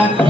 Thank you.